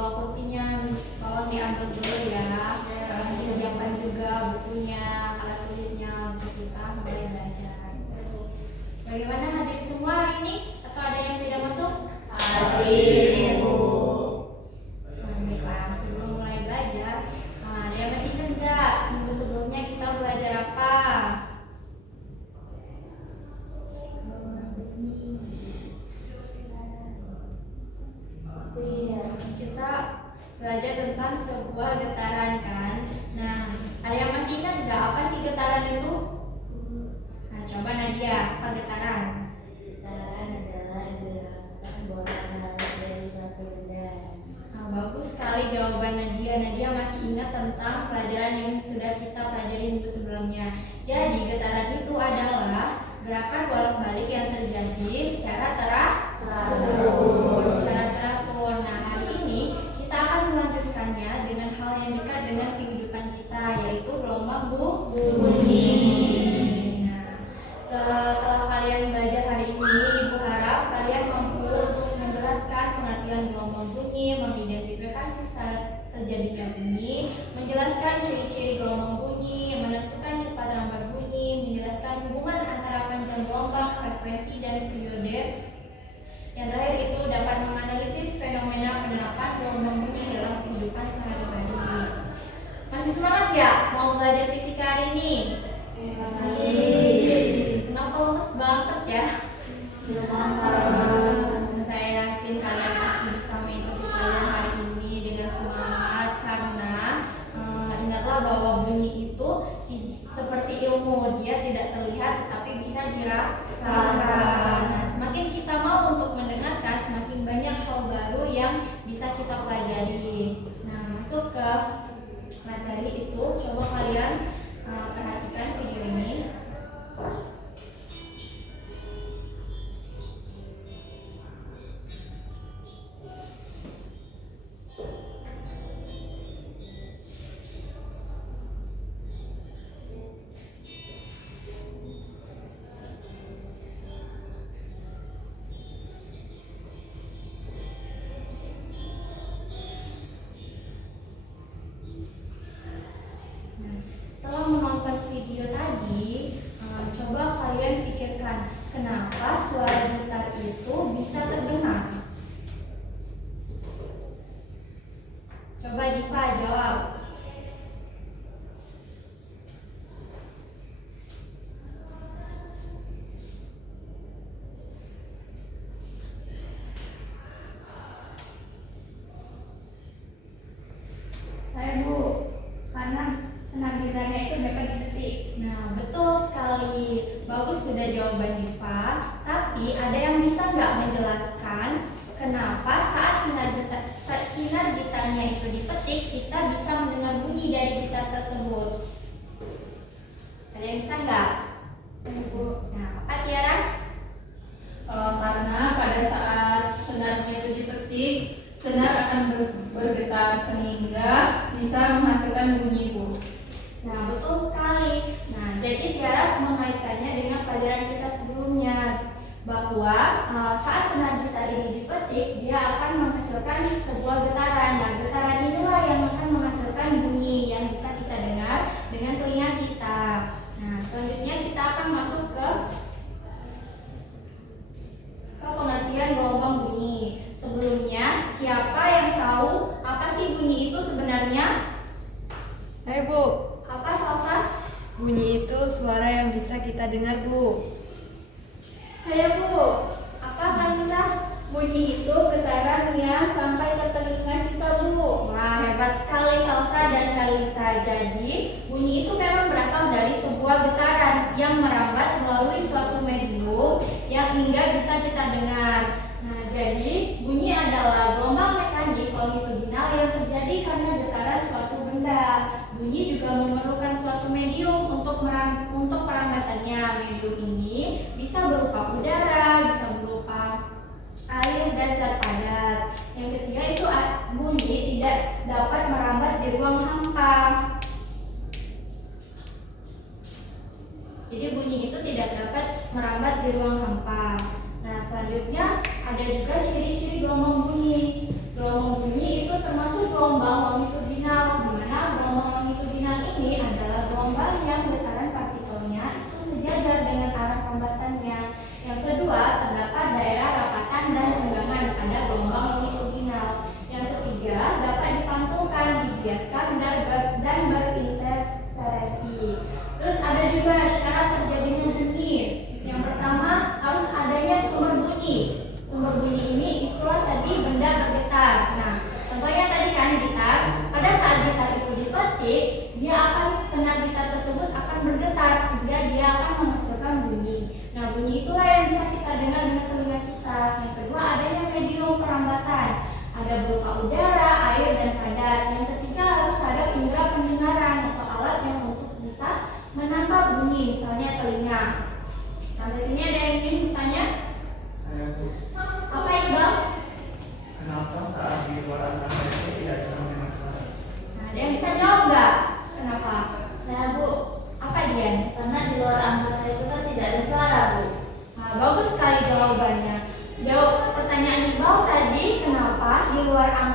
bawah kursinya, tolong diambil dulu ya. Tolong disiapkan juga bukunya, alat tulisnya untuk kita mulai belajar. Bagaimana hadir semua hari ini? Atau ada yang tidak masuk? Hadir, Ibu. Baiklah, sebelum mulai belajar, ada yang masih ingat nggak minggu sebelumnya kita belajar apa? Kita belajar tentang sebuah getaran kan. Nah, ada yang masih ingat nggak apa sih getaran itu? Nah, coba Nadia, apa getaran? Getaran adalah gerakan bola balik dari suatu benda. Nah, bagus sekali jawaban Nadia. Nadia masih ingat tentang pelajaran yang sudah kita pelajari minggu sebelumnya. Jadi getaran itu adalah gerakan bolak-balik yang terjadi secara teratur. Nah, hari ini kita akan melanjutkannya dengan hal yang dekat dengan kehidupan kita, yaitu gelombang bunyi. Nah, setelah kalian belajar hari ini, Ibu harap kalian mampu untuk menjelaskan pengertian gelombang bunyi, mengidentifikasi saat terjadinya bunyi, menjelaskan ciri-ciri gelombang bunyi, menentukan cepat rambat bunyi, menjelaskan hubungan antara panjang gelombang, frekuensi, dan periode. Yang terakhir itu dapat menganalisis fenomena penerapan gelombang bunyi dalam kehidupan sehari-hari. Masih semangat nggak mau belajar fisika hari ini? Masih. Kenapa lemes banget ya? Saya yakin kalian pasti bisa mengikuti pelajaran hari ini dengan semangat karena ingatlah bahwa bunyi itu seperti ilmu, dia tidak terlihat tetapi bisa dirasakan. Nah, semakin kita mau untuk mendengarkan, semakin banyak hal baru yang bisa kita pelajari. Nah, masuk ke materi itu, coba kalian perhatikan video ini. Setelah menonton video tadi, coba kalian pikirkan kenapa suara gitar itu bisa terdengar. Coba Diva jawab. Saya Bu, karena senang gitarnya itu dapat dipetik. Nah, betul sekali. Bagus sudah jawaban Diva. Tapi ada yang bisa nggak menjelaskan kenapa saat sinar gitarnya itu dipetik, kita bisa mendengar bunyi dari gitar tersebut? Ada yang bisa nggak? Nah, apa Tiara? Karena pada saat senarnya itu dipetik, senar akan bergetar sehingga bisa menghasilkan bunyi, Bu. Nah, betul sekali. Nah, jadi Tiara mengaitkannya dengan pelajaran kita sebelumnya bahwa saat senar gitar ini dipetik, dia akan menghasilkan sebuah getaran. Nah, getaran inilah yang akan menghasilkan bunyi yang bisa kita dengar dengan telinga kita. Nah, selanjutnya kita akan masuk ke pengertian gelombang bunyi. Sebelumnya, siapa yang tahu apa sih bunyi itu sebenarnya? Hai Bu, Apa Salsa? bunyi itu suara yang bisa kita dengar Bu. Saya Bu, apa kan bisa? Bunyi itu getaran yang sampai ke telinga kita Bu. Wah, hebat sekali Salsa dan Kalisa. Jadi bunyi itu memang berasal dari sebuah getaran yang merambat melalui suatu medium yang hingga bisa kita dengar. Nah, jadi bunyi adalah gelombang mekanik longitudinal yang terjadi karena getaran suatu benda. Bunyi juga memerlukan suatu medium untuk perambatannya. Medium ini bisa berupa udara, bisa berupa air dan zat padat. Yang ketiga itu bunyi tidak dapat merambat di ruang hampa. Jadi bunyi itu tidak dapat merambat di ruang hampa. Nah, selanjutnya ada juga ciri-ciri gelombang bunyi. Gelombang bunyi itu termasuk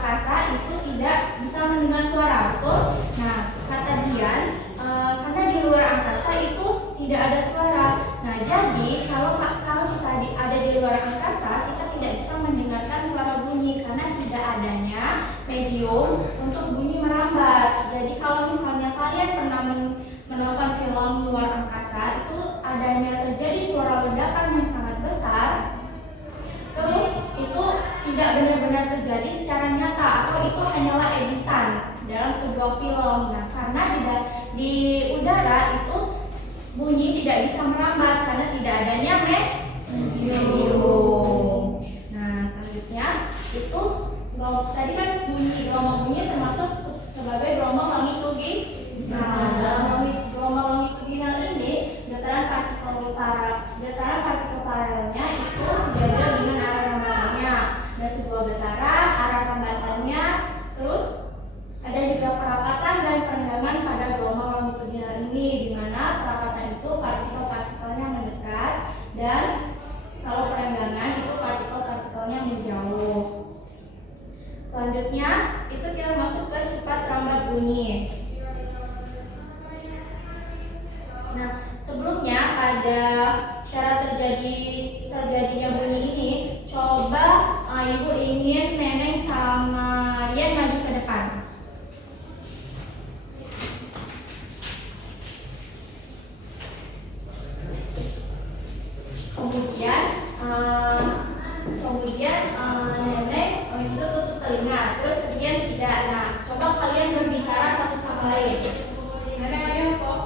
angkasa itu tidak bisa mendengar suara, betul? Nah, kata Dian, karena di luar angkasa itu tidak ada suara. Nah, jadi kalau kita ada di luar angkasa, kita tidak bisa mendengarkan suara bunyi karena tidak adanya medium untuk bunyi merambat. Jadi kalau misalnya kalian pernah menonton film luar angkasa, itu adanya terjadi suara ledakan yang sangat besar. Terus itu tidak benar-benar terjadi secara nyata atau itu hanyalah editan dalam sebuah film. Nah, karena di udara itu bunyi tidak bisa merambat karena tidak adanya medium. Nah, selanjutnya itu tadi kan gelombang bunyi termasuk sebagai gelombang longitudinal. Nah, dalam gelombang longitudinal ini getaran partikel paralelnya itu sejajar dengan arah rambatannya. Ada sebuah getaran, arah rambatannya, terus ada juga perapatan dan perenggangan pada gelombang longitudinal ini, di mana perapatan itu partikel-partikelnya mendekat dan kalau perenggangan itu partikel-partikelnya menjauh. Selanjutnya itu kita masuk ke cepat rambat bunyi. Nah, sebelumnya pada syarat terjadinya bunyi ini, coba Ibu ingin Neneng sama Rian maju ke depan. Kemudian Neneng itu tutup telinga, terus Rian tidak. Nah, coba kalian berbicara satu sama lain. Neneng ayo kok.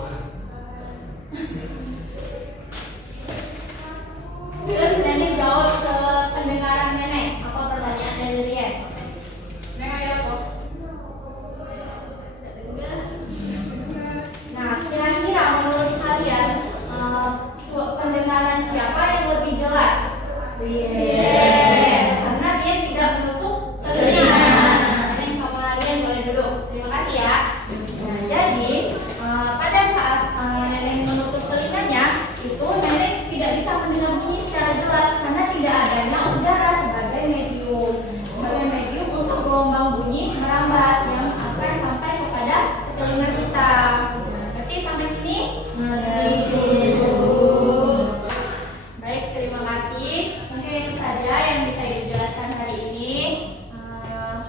Terus Neneng jawab sependengaran Neneng. Apa pertanyaan dari Rian? Neneng ayo kok. Nah, kira-kira menurut kalian pendengaran siapa yang lebih jelas? Rian. Karena dia tidak menutup telinga. Neneng sama Rian boleh duduk. Terima kasih ya. Nah, jadi pada saat Neneng menutup telinganya, itu Neneng tidak bisa mendengar bunyi secara jelas karena tidak adanya udara sebagai medium untuk gelombang bunyi merambat yang akan sampai kepada telinga kita. Berarti sampai sini? Baik, terima kasih. Mungkin itu saja yang bisa dijelaskan hari ini.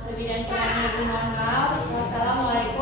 Lebih dan kurangnya mohon maaf. Wassalamualaikum